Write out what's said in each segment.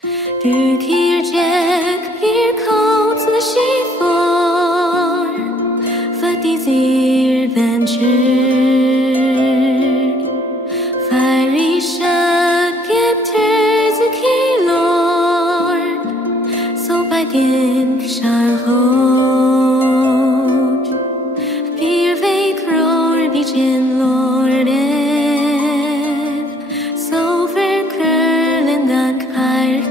Du hier Jack, hier coats the sheep for these adventures. Fiery shot, captures a key lord, so by Gink shall hold. Fear vake roar, begin lord, so for curl and dank hierarchies.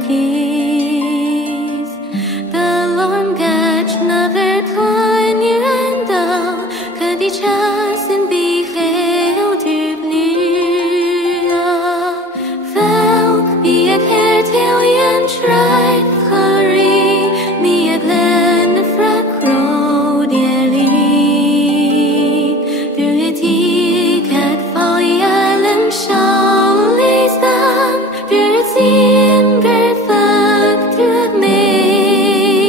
The long gatch never twine you and all, could each us and be held to Velk be a Kertalian tribe, Hurry me a glen of frack road, Do it cat folly island Shaly's down, do it seem great fuck to have made.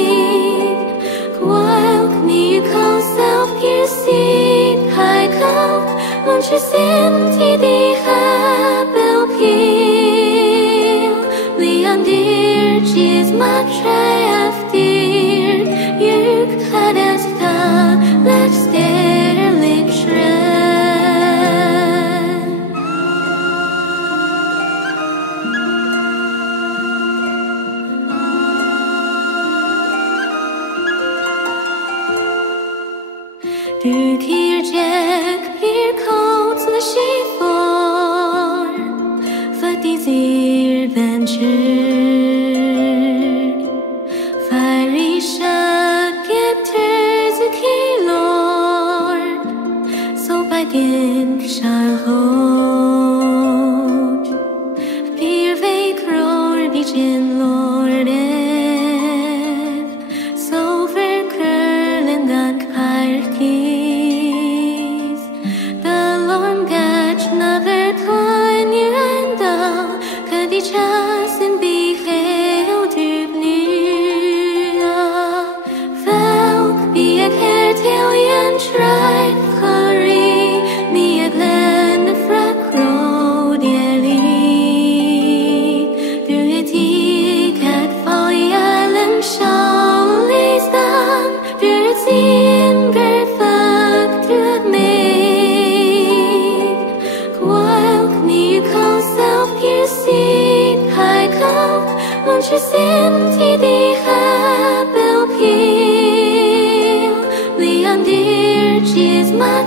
Quilk me you call self piercing high cock, won't you send the happy peel? Leon dear, she's my triumph dear. You cut us down, let's stare lick shred. Du here Jack, here coats the sheep for these adventures. Fiery shot, captures a key lord, so by Gink shall hold. Fear vake roar, begin lord, so for curl and dank hierarchies. The long gatch never twine you and all, could each us and be held to Velk be a Kertalian tribe, Hurry me a glen of frack road, Do it cat folly island Shaly's down, do it seem great fuck to have made. Quilk me you call self piercing high cock, won't you send the happy peel? Leon dear, she's my